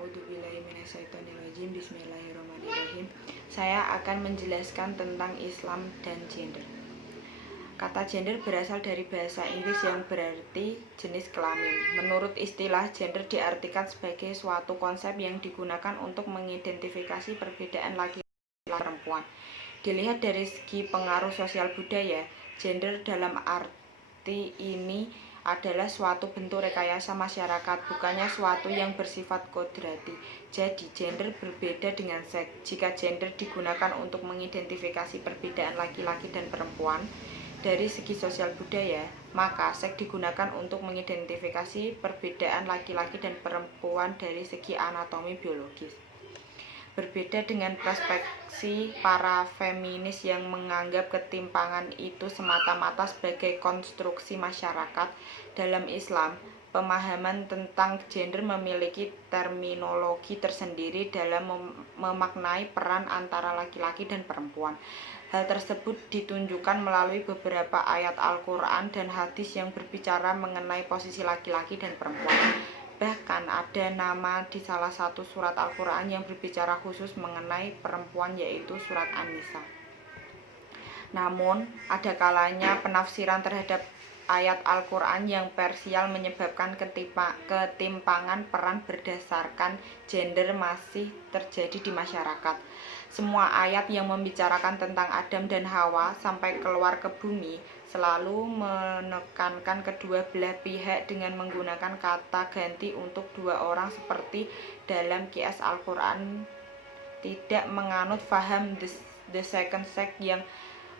A'udzubillahiminasyaitonirrajim. Bismillahirrahmanirrahim. Saya akan menjelaskan tentang Islam dan gender. Kata gender berasal dari bahasa Inggris yang berarti jenis kelamin. Menurut istilah, gender diartikan sebagai suatu konsep yang digunakan untuk mengidentifikasi perbedaan laki-laki dan perempuan. Dilihat dari segi pengaruh sosial budaya, gender dalam arti ini adalah suatu bentuk rekayasa masyarakat, bukannya suatu yang bersifat kodrati. Jadi, gender berbeda dengan seks. Jika gender digunakan untuk mengidentifikasi perbedaan laki-laki dan perempuan dari segi sosial budaya, maka seks digunakan untuk mengidentifikasi perbedaan laki-laki dan perempuan dari segi anatomi biologis. Berbeda dengan perspektif para feminis yang menganggap ketimpangan itu semata-mata sebagai konstruksi masyarakat, dalam Islam, pemahaman tentang gender memiliki terminologi tersendiri dalam memaknai peran antara laki-laki dan perempuan. Hal tersebut ditunjukkan melalui beberapa ayat Al-Quran dan hadis yang berbicara mengenai posisi laki-laki dan perempuan. Bahkan ada nama di salah satu surat Al-Quran yang berbicara khusus mengenai perempuan, yaitu surat An-Nisa. Namun, ada kalanya penafsiran terhadap ayat Al-Quran yang parsial menyebabkan ketimpangan peran berdasarkan gender masih terjadi di masyarakat. Semua ayat yang membicarakan tentang Adam dan Hawa sampai keluar ke bumi selalu menekankan kedua belah pihak dengan menggunakan kata ganti untuk dua orang, seperti dalam qiyas Al-Quran tidak menganut faham the second sex yang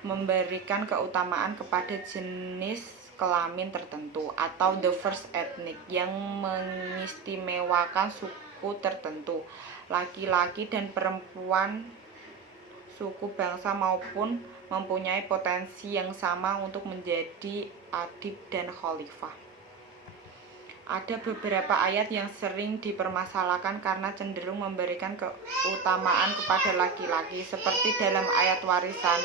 memberikan keutamaan kepada jenis kelamin tertentu, atau the first ethnic yang mengistimewakan suku tertentu, laki-laki dan perempuan, suku, bangsa maupun mempunyai potensi yang sama untuk menjadi adib dan khalifah. Ada beberapa ayat yang sering dipermasalahkan karena cenderung memberikan keutamaan kepada laki-laki, seperti dalam ayat warisan,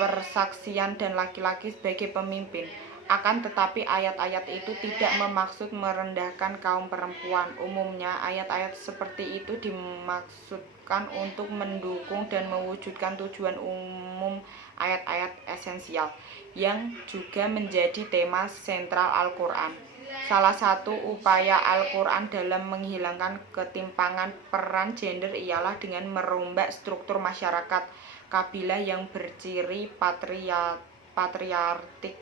persaksian dan laki-laki sebagai pemimpin. Akan tetapi ayat-ayat itu tidak memaksud merendahkan kaum perempuan. Umumnya ayat-ayat seperti itu dimaksudkan untuk mendukung dan mewujudkan tujuan umum ayat-ayat esensial yang juga menjadi tema sentral Al-Quran. Salah satu upaya Al-Quran dalam menghilangkan ketimpangan peran gender ialah dengan merombak struktur masyarakat kabilah yang berciri patriarkik,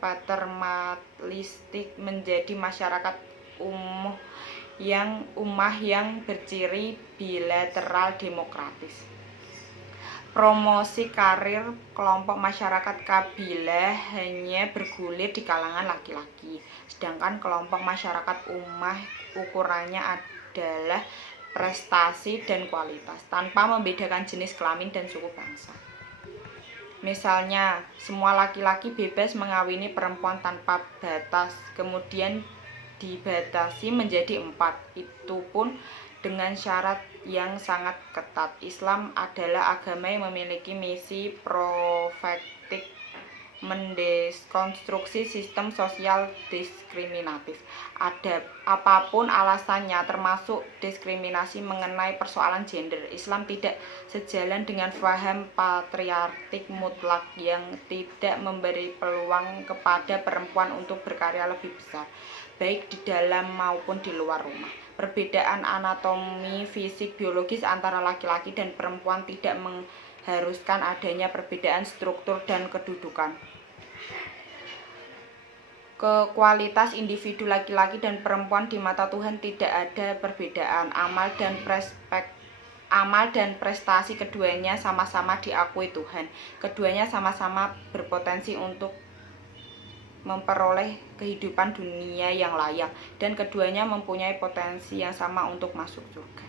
paternalistik menjadi masyarakat ummah yang berciri bilateral demokratis. Promosi karir kelompok masyarakat kabilah hanya bergulir di kalangan laki-laki, sedangkan kelompok masyarakat ummah ukurannya adalah prestasi dan kualitas, tanpa membedakan jenis kelamin dan suku bangsa. Misalnya, semua laki-laki bebas mengawini perempuan tanpa batas, kemudian dibatasi menjadi 4. Itu pun dengan syarat yang sangat ketat. Islam adalah agama yang memiliki misi profetik mendeskonstruksi sistem sosial diskriminatif. Apapun alasannya, termasuk diskriminasi mengenai persoalan gender, Islam tidak sejalan dengan faham patriarkik mutlak yang tidak memberi peluang kepada perempuan untuk berkarya lebih besar, baik di dalam maupun di luar rumah. Perbedaan anatomi fisik biologis antara laki-laki dan perempuan tidak mengharuskan adanya perbedaan struktur dan kedudukan. Kualitas individu laki-laki dan perempuan di mata Tuhan tidak ada perbedaan. Amal dan prestasi keduanya sama-sama diakui Tuhan. Keduanya sama-sama berpotensi untuk memperoleh kehidupan dunia yang layak, dan keduanya mempunyai potensi yang sama untuk masuk surga.